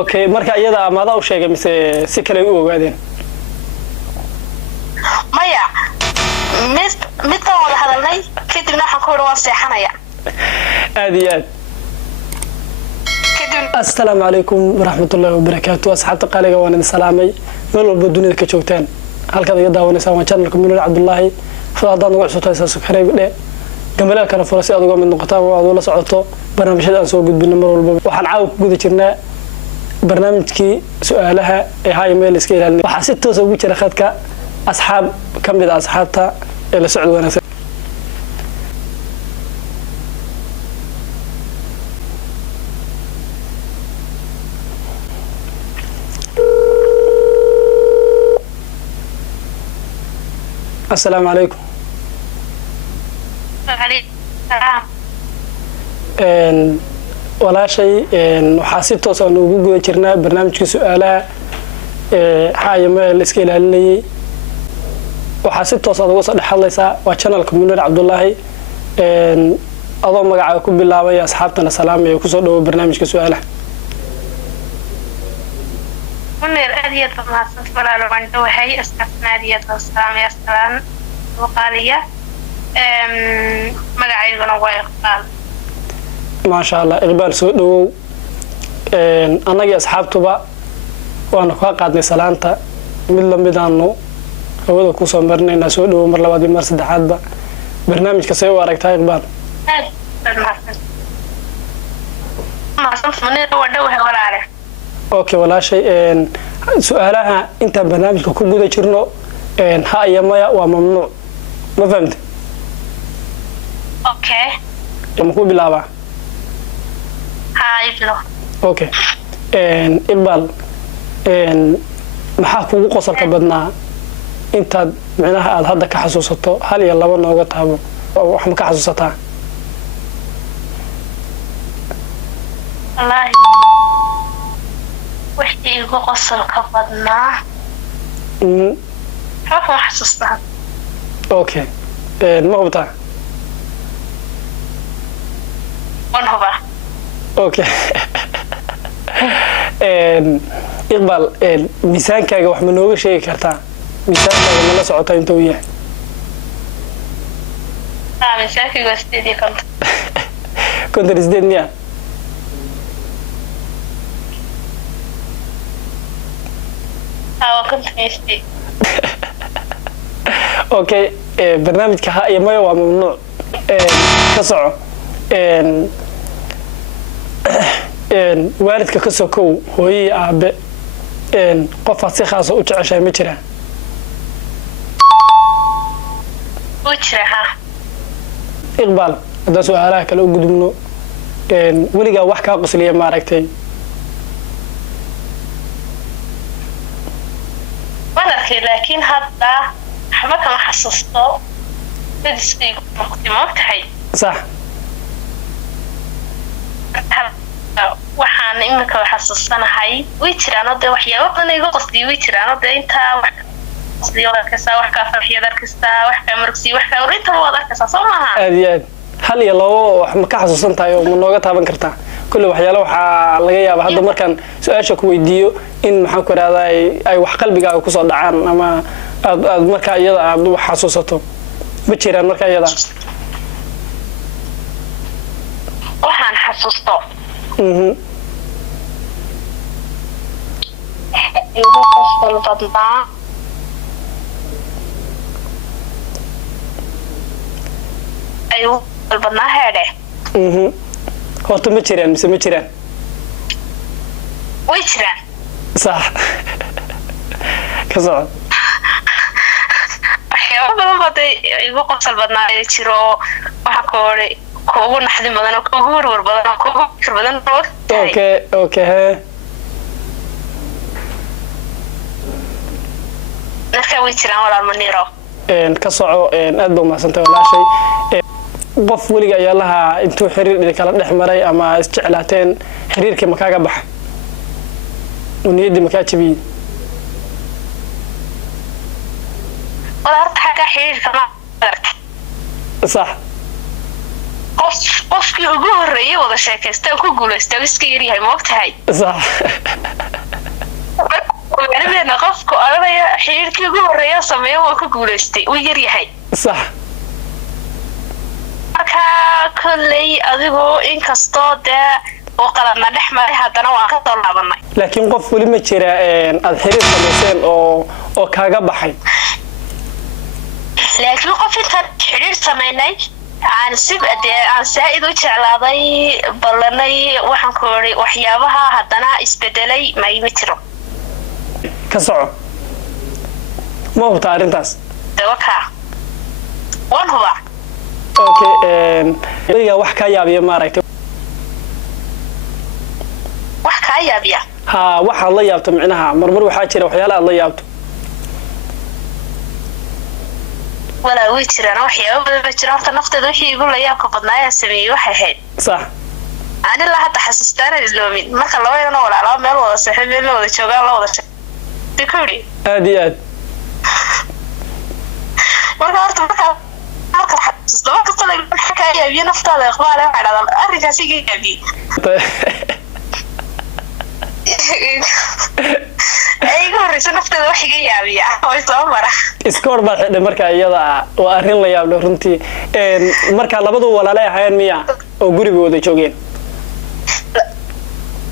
okay marka iyada amada u sheegay mise si kale u ogaadeen maya mid ka wada hadalnay kadibna waxaan ku waan seexanaya aad السلام عليكم ورحمة الله وبركاته أصحاب قالوا وانا سلامي مال والبدون ka joogtaan halka iga daawanaysan waa channelka Munir Cabdullaahi fadlan ugu cusubtay subscribe dhe gambalka kala furo si aad uga mid noqotaan oo aad la socoto barnaamijyada aan soo gudbino mar walba waxaan caaw ku guda jirnaa barnaamijkii su'aalaha ee hay meel iska ilaalin waxa si toos ah ugu jira khadka asxaab kamid asxaabta ee la socod wanaagsan السلام عليكم. وعليكم السلام. ولا شيء وحاسيب توصل نوجو جرنا برنامج كسؤالها هاي ما الإسكيل اللي وحاسيب توصل وصل حليسا وشانل منير عبدالله أظن مقعدكم بالله ويا أصحابنا سلام يكسروا برنامج كسؤالها. منير أدية المحسن ولا لو هي أصحابنا أدية السلام يا سلام وقالية مقعدنا ويقبال ما شاء الله إقبال سؤال أنا جي أصحابته بقى وأنا قاعدني سلامته مدانو هو كوسا مرني نسؤال ومر لوادي مرسد حد برنامج كسيو واركتها إقبال محسن منير ودوها ولا عارف اوكي ولا شيء سؤالها انت برنامجك ku guda jirno ha iyo maya waa mamnuuc ma fahamtay okay ma ku bilaaba ha iblo okay ibal maxaa kugu qosolka badnaa intaad macnaha aad hadda ka xasuusato hal iyo laba nooga taabo wax ma ka xasuusataa wallahi وحدي قصر كبدنا حكم حسستها اوكي المغبطة ونهبا اوكي إقبال ميسانكاga wax ma nooga sheegi kartaa miyaankaaga ma la socota inta uu yahay ميسانكاga sidii كنت رزدنيا كنت ميستي اوكي برنامجك ها يا مايا waa mamnuuc كسعو waalidka ka sokow hooyay aabe qof si khaas ah u jeceshay ma jiraan وجهها إقبال هذا سؤالها kala u gudubno weliga wax ka qosliya ma aragtay لكن هذا حماك ما حسسته تدسي مقدمات هاي صح waxaan imika xasuusanahay way jiraan oo waxyaabo badan igu qasdi way jiraan oo inta wax qasdi oo kasta wax ka farxiyada kasta wax ka marxi wax ka inta wada kasta Soomaha aad hal iyo labo wax ma ka xasuusantahay oo ma nooga taaban kartaa kulli waxyaalo waxa laga yaabaa hadda markaan su'aasha ku weydiiyo in maxaan ku raadayay ay wax qalbigaaga ku soo dhacaan ama aad marka iyada aad wax xasuusato ma jiraan marka iyada waxaan xasuusto igu qosol badnaa ayu badnaa heede horta ma jiraan mise ma jiraan way jiraan صح كسر waxyaabo badan baday igu qosol badnaa ay jiro waxa koore kuugu naxdin badan oo kuugu warwar badan oo kuugu fikir badan okay marka way jiraan walaal Muniro ka soco aad baa mahadsantahay walaashay qof waliga ayaa laha intuu xiriir kala dhex maray ama isjeclaateen xiriirkii ma kaaga baxay ونيدي مكاتبين والله حاجة حيل كمان صح قف يقول الرئي وضع شاكستا وكو قولستا ويسكيري هاي موقت هاي صح xiriirkii ugu horreeya sameeyo waa ku guulaystay uu yar yahay sax marka kolley adigu inkastoo dee oo qaladna dhex maray haddana waan ka soo laabanay laakiin qof weli ma jira aad xiriir samayseen oo kaaga baxay laakiin qof intaan xiriir samaynay aan saa'id u jeclaaday ballanay waxaan ku odhi waxyaabaha haddana isbedelay ma jiro ka soco ma hubta arrintaas dawaka waan hubaa okay weligaa wax kaa yaabiya maaragtay wax kaa yaabiya haa waxaad la yaabto micnaha marmar waxaa jira waxyaala aad la yaabto walaa way jiraan waxyaabo badan ba jira horta nafteeda wixii igu la yaabka badnaayaan sameeyey waxay ahayd sax aan ilaa hadda xasuustaanan iloomin marka labaydana walaalaba meel wada seexay meel la wada joogaan la wada sheegay kuri aad iyo aad marka horta marka xasuusto markasta la maxaa kaa yaabiye naftaada iqbaale waxay dhahdaa arrinkaas iga yaabiyey iga horreysa nafteeda wax iga yaabiya way soo mara iska hor baad xidhay marka iyada waa arrin la yaab leh runtii marka labadu walaale ahaayeen miya oo guriga wada joogeen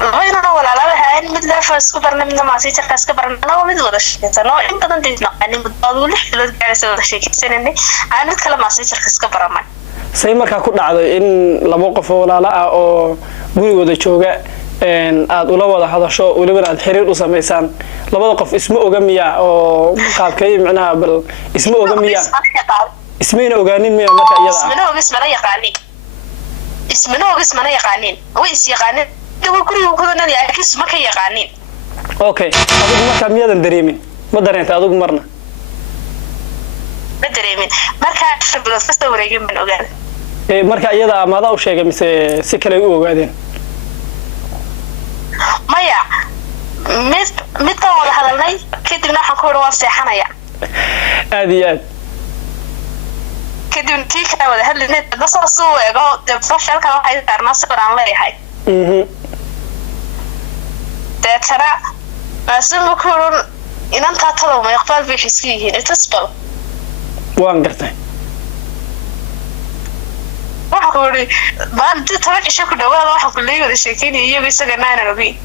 labaynana walaalaaba ahaayeen mid leefa isku barnay midna maasijarka iska barnay anagoo mid wada sheekaysan oo in badan dee naqaanin muddooduu 6 bilood gaaraysa wada sheekaysananay aan mid kale maasijarka iska baranay say markaa ku dhacday in laba qof oo walaalo ah oo guriga wada jooga aad ula wada hadasho waliba aad xiriir u sameysaan labada qof isma oga miya oo qaabkay micnaha bal isma oga miya ismayna ogaanin miya marka iyada ismana yaqaanin way is yaqaanin dawa guriga ku wadan yahay isma ka yaqaanin okay adigu marka miyadan dareemin ma dareentay adigu marna ma dareemin marka bilood kasta wareegin ban ogaan marka iyada amada u sheegay mise si kale u ogaadeen maya mid baan wada hadalnay kadibna waxaan ku yidhi waan seexanaya aad iyo aad kadib tii kale wada hadlinay dadna saas u eego dee profilkan waxay saarnaa sawir aan leeyahay deetana maasuuma ku yidhi inantaa talow ma iqbaal bay iska yihiin itasbal waan gartay waxaan ku yidhi maalintii 10 cisho ku dhawaada waxaan ku leeyahay wada sheekeynaya iyagu isagana aanan ogeyn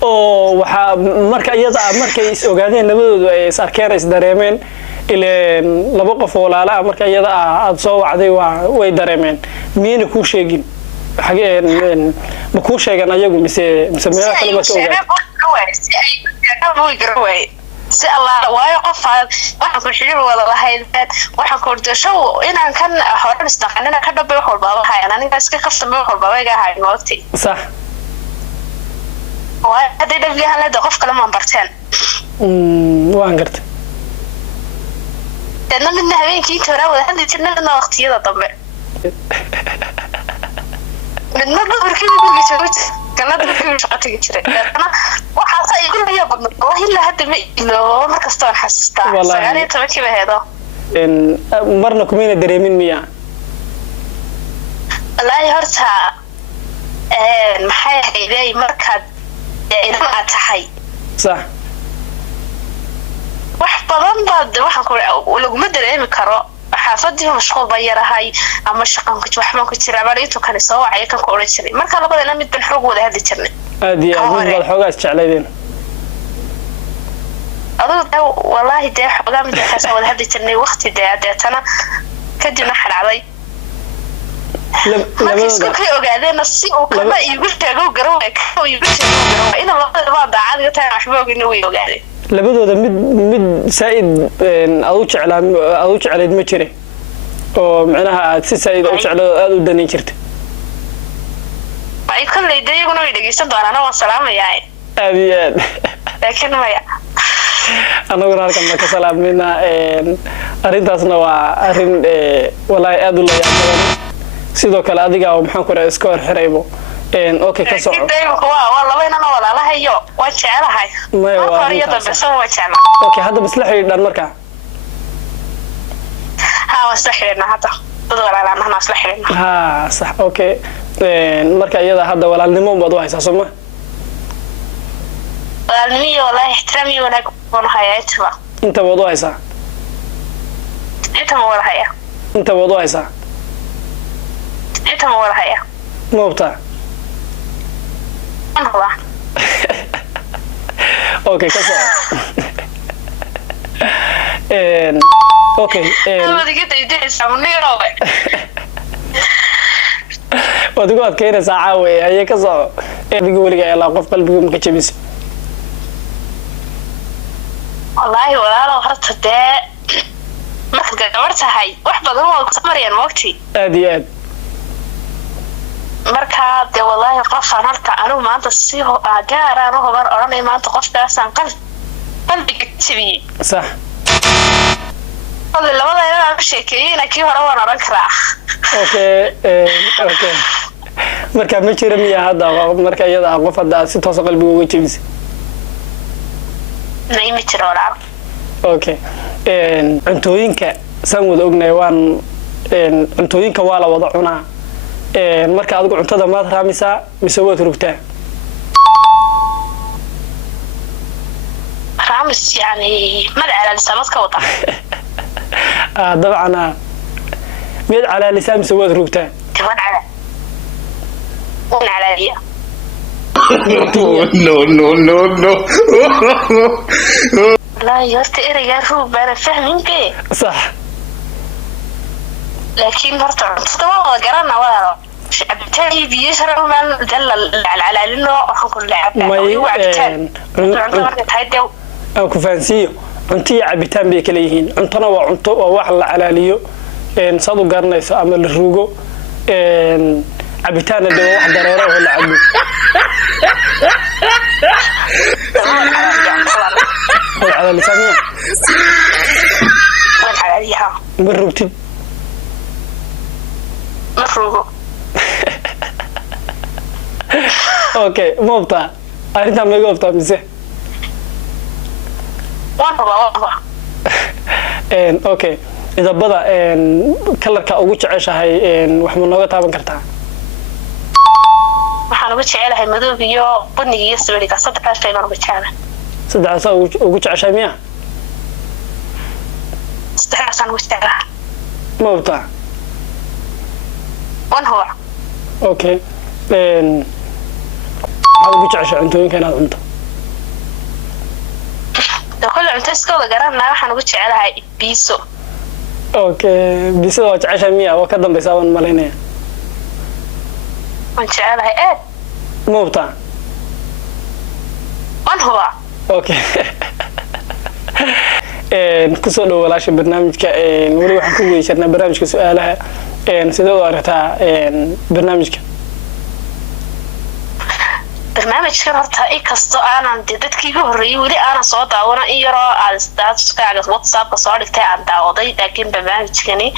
oo waxaa marka iyada markay is ogaadeen labadoodu ay is arkeen is dareemeen ileen laba qof oo walaalo ah marka iyada aad soo wacday way dareemeen miyayna kuu sheegin ma kuu sheegan ayagu mise meelo kale ma ka ogaatay si allah waayo qof waxaan ku xiriir wada lahayd waxaan ku ordasho inaan kan hore istaqanina ka dhabe wax walba hayaan aniga iska kaftamay wax walba iga hayn waqti sax waa hadii dhabiyahan la qof kale ma barteen waan gartay dadna midna habeenkii toora wada hadii jirnaa waqtiyada dambe midna duhurkii guriga joogta kana duhurkii shaqatiga jiray dadna waxa ay igu leeyahay badna wallahi la hadda ma ilo markasta aan xasuustaa 19 ba heedo marna kumina dareemin miya wallahi horta maxay hayday markaad inaa tahay sax wax badan baad waxaan ku laguma dareemi karo xaafadii mashquul ba yarahay ama shaqan ku waxban ku jira bal intuu kan soo wacay kan ku oran jiray marka labadana mid ban xoog wada hadli jirnay aad iyo aad baad xoogaa isjeclaydeen adigu wallahi dee xoogaa mid ka soo wada hadli jirnay waqti deetana kadibna xalacday labadooda ka ogaadeen si uu kaba iigu sheego garowe ka iigu sheego ina labada baa daacad ka tahay waxba ogina way ogaadeen labadooda mid saa'id aad u jeclayd ma jiray oo macnaha aad si saa'id u jeclayd aad u daneyn jirtay ay kulay deeguna way dhageysan doonaan oo salaamayaa aad iyo aad laakiin maya anaguna halkan ma ka salaamnayna arrintaasna waa arrin wallahi aad u la yaab badan sidoo kale adiga oo maxaan ku raay iska hor xiraybo okay ka soco waa labaynana walaalahayo waa jecelahay okay hadda bisla xidhan marka wasaxeena hadda dad walaalana wasaxeena sax okay marka iyada hadda walaalnimo baad u haysaa Soomaa walaalnimiyo wallaahi ixtiraamiyo wanaag baan hayaa intaba. inta wad u haysaa inta ma wada hayaa. inta wad u haysaa inta ma wada hayaa. ma hubtaa waan hubaa. okay ka soco okay wadiga daydaysaa muniro wadigu adkeynaysaa caawe ayay ka soco adiga weliga ilaa qof qalbiga ma ka jabisa wallaahi walaalow horta dee marka gabar tahay wax badan waa ku marayaan waqti aad iyo aad marka dee wallaahi qofaan horta anigu maanta si gaaraan u huban odhanay maanta qofkaasaan qalbiga jabiyey sax wallaahi labada inaan sheekeeyeyna kii hore waan odhan karaa okay marka ma jira miya hadda marka iyada qof hadda si toos qalbiga uga jabisa ma jiro walaal okay cuntooyinka saan wada ognahay waan cuntooyinka waa la wada cunaa marka adigu cuntada maad raamisaa mise waad rugtaa raamis yani mad calaalisa mad ka wada dabcan mid calaalisa mise waad rugtaa waan calaaliya no wallaahi horta ereygaa ruug baana fahminke صح laakiin horta cuntada waa wada garana walaalo cabitaan iyo biyo sharan maan dalla calaalino waxaan ku leeyahay cuntada marka tahay dee aan ku fahansiiyo cunto iyo cabitaan bay kala yihiin cuntona waa cunto waa wax la calaaliyo saad u garanayso ama la ruugo cabitaanna dee wax dareero oo la cabo والعلاليسانية والعلاليها مربتي مفروض اوكي موبتا انت ما قلت مزه والله اوكي اذا بدا كلرka ugu jeceshahay wax ma nooga taaban kartaa waxaan ugu jecelahay madowga iyo bunniga iyo sawirka saddexdaas ay ugu jecelahay saddexdaas ugu jeceshahay miya saddexdaas ugu jecelahay موبتا wan huwa okay ugu jeceshahay cuntooyinka inaad cunto كل عمتسكو garanaa waxaan ugu jecelahay biiso okay biiso waa jeceshahay miya waa ka dambaysaa waan maleynaya waan jecelahay aad موبتا wan huwa okay kusoo dhow walaasha barnaamijka weli waxaan ku weydiisnaa barnaamijka su'aalaha sidoo u aragtaa barnaamijka barnaamijkan horta inkastoo aanan dadkii ugu horreeyay weli aanan soo daawana in yaroo aad statuskaaga whatsappka soo dhigtay aan daawaday laakiin barnaamijkani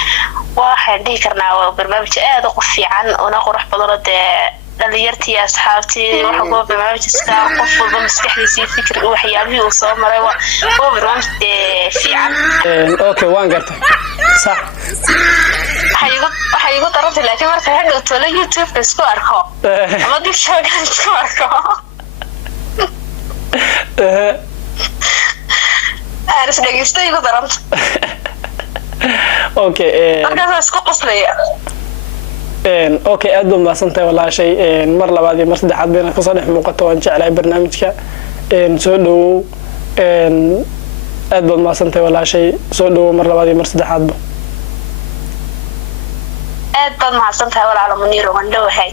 waxaan dhihi karnaa waa barnaamij aad u fiican una qurux badan oo dee dhalinyartii asxaabtii waxa kuwa barnaamijka qof walba maskaxdiisii fikir waxyaabihii uu soo maray waa barnaamij fiican okay waan gartay صح waxay igu darantay laakiin marka hadda tolo youtube isku arko ama dib shoogan isku arko aan isdhegeysto igu daranta okay markaas isku qoslaya okay aad baan mahadsantahay walaashay mar labaad iyo mar saddexaad bayna kasoo dhex muuqato waan jeclahay barnaamijka soo dhowow aad baad mahadsantahay walaashay soo dhowow mar labaad iyo mar saddexaadba aad baad mahadsantahay walaalo Muniiro waan dhowahay